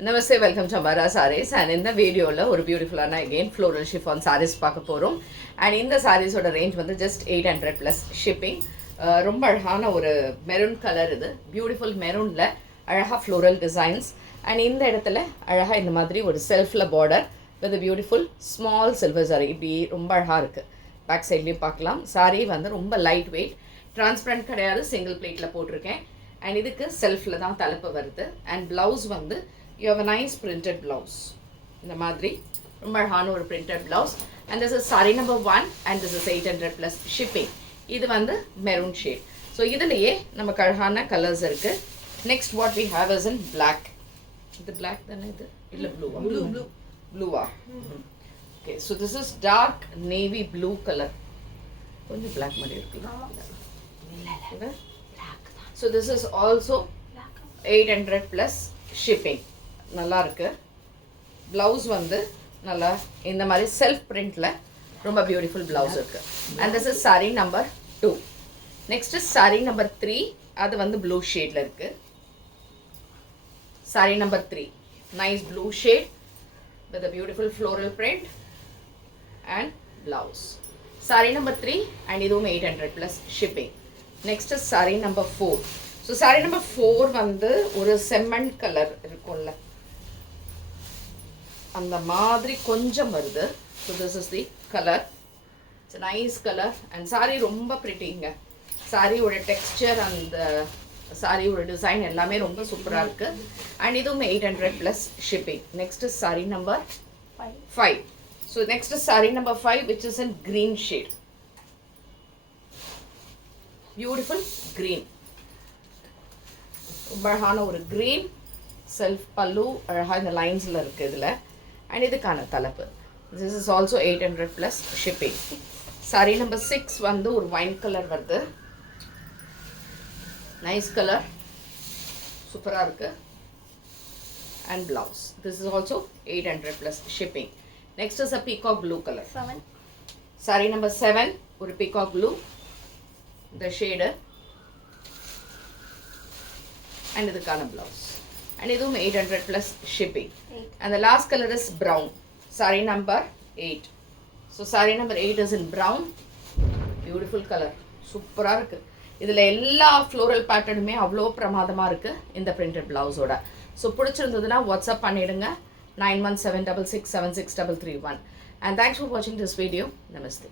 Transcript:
Namaste, welcome to Amara Sarees. And in the video, ஒரு பியூட்டிஃபுல்லான again floral chiffon sarees பார்க்க போகிறோம். And இந்த சாரீஸோட ரேஞ்ச் வந்து ஜஸ்ட் 800 ப்ளஸ் ஷிப்பிங். ரொம்ப அழகான ஒரு மெரூன் கலர் இது, பியூட்டிஃபுல் மெரூனில் அழகாக ஃப்ளோரல் டிசைன்ஸ். அண்ட் இந்த இடத்துல அழகாக இந்த மாதிரி ஒரு செல்ஃபில் border with beautiful small silver sari, இப்படி ரொம்ப அழகாக இருக்குது. பேக் சைட்லேயும் பார்க்கலாம். சாரீ வந்து ரொம்ப லைட் வெயிட், டிரான்ஸ்பரண்ட் கிடையாது, சிங்கிள் பிளேட்டில் போட்டிருக்கேன். அண்ட் இதுக்கு செல்ஃபில் தான் தலைப்பு வருது. அண்ட் ப்ளவுஸ் வந்து you have a nice printed blouse. இந்த மாதிரி ரொம்ப அழகான ஒரு printed blouse. And this is saree number 1 and this is 800 plus shipping. இது வந்து maroon shade. So இதுலயே நமக்கு அழகான கலர்ஸ் இருக்கு. Next what we have is in black. இது black தானே இது? இல்ல blue. Blue. Okay, so this is dark navy blue color. கொஞ்சம் black மாதிரி இருக்கு. இல்ல. So this is also 800 plus shipping. நல்லா இருக்கு. ப்ளவுஸ் வந்து நல்லா இந்த மாதிரி செல்ஃப் பிரிண்ட்ல ரொம்ப பியூட்டிஃபுல் ப்ளவுஸ் இருக்கு. And this is sorry number 2. Next is sorry number 3. அது வந்து ப்ளூ ஷேட்ல இருக்கு. Sorry number 3 nice blue shade with a beautiful floral print and blouse. Sorry number 3 and இதுவும் 800 plus shipping. Next is sorry number 4. So sorry number 4 வந்து ஒரு செம்மண் colour இருக்கும்ல, அந்த மாதிரி கொஞ்சம் வருது. So this is the colour. It's nice colour and sari ரொம்ப ப்ரிட்டிங்க. சாரியோட டெக்ஸ்டர் அந்த சாரியோட டிசைன் எல்லாமே ரொம்ப சூப்பராக இருக்குது. அண்ட் இதுவும் 800 plus shipping. Next is sorry number 5. So next is sorry number 5 which is in green shade. Beautiful green, ரொம்ப அழகான ஒரு க்ரீன் செல்ஃப் பல்லு அழகாக இந்த லைன்ஸில் இருக்குது இதில். அண்ட் இதுக்கான தலைப்பு. This is also 800 plus shipping. Sorry number 6 வந்து ஒரு ஒயின் கலர் வருது. நைஸ் கலர், சூப்பராக இருக்குது. And blouse this is also 800 plus shipping. Next is a peacock blue colour. Sorry number 7 ஒரு பீகாக் ப்ளூ, இந்த ஷேடு. அண்ட் இதுக்கான ப்ளவுஸ். And இதுவும் 800 plus shipping. And the last color is brown. Saree number 8. So saree number 8 is in brown. Beautiful color. சூப்பராக இருக்குது. இதில் எல்லா floral பேட்டர்னுமே அவ்வளோ பிரமாதமாக இருக்குது இந்த பிரிண்டட் ப்ளவுஸோட. ஸோ பிடிச்சிருந்ததுன்னா வாட்ஸ்அப் பண்ணிவிடுங்க 9176676331. And thanks for watching this video. Namaste.